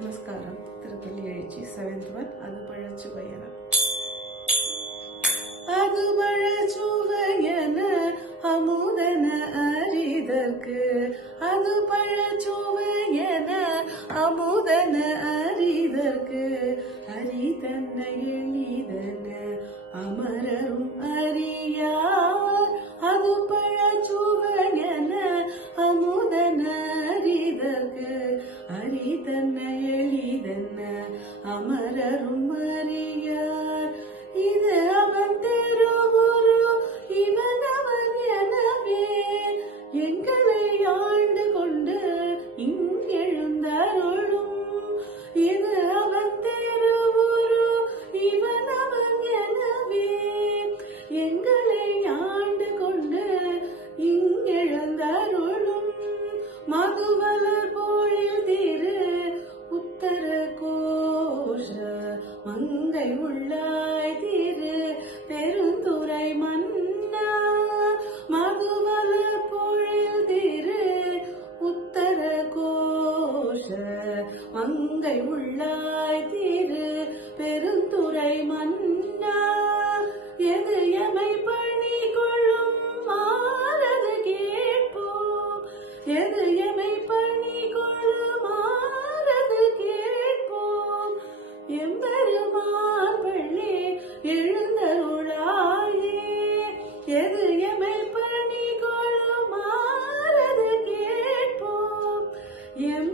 நமஸ்காரம். திருத்தள்ளி எழுச்சி seventh one அது பழச்சுவையன. அது பழச்சுவையன அமுதன அறிதற்கு அது பழச்சுவையன அமுதன அறிதற்கு அறி தன்னை எளிதன அமரரும் அறியார். அது பழச்சுவையன அமுதன அறிதற்கு அறி தன்னை அமரரும் அறியார் இது அவன் திருவுரு இவன் அவன் எனவே. எங்களை ஆண்டு கொண்டு இங்கெழுந்தருளும். இது அவன் திருவுரு இவன் அவன் எனவே. எங்களை ஆண்டு மதுவலர் போ மங்கை உள்ளாய் திரு. பெருந்துரை மன்னா மதுவல பொழில் திரு. உத்தர கோஷ மங்கை உள்ளாய் திரு. பெருந்துரை மன்னா எது எமை பணி கொள்ளும்? மாறது கேட்போம். எது எமை பணி Yeah.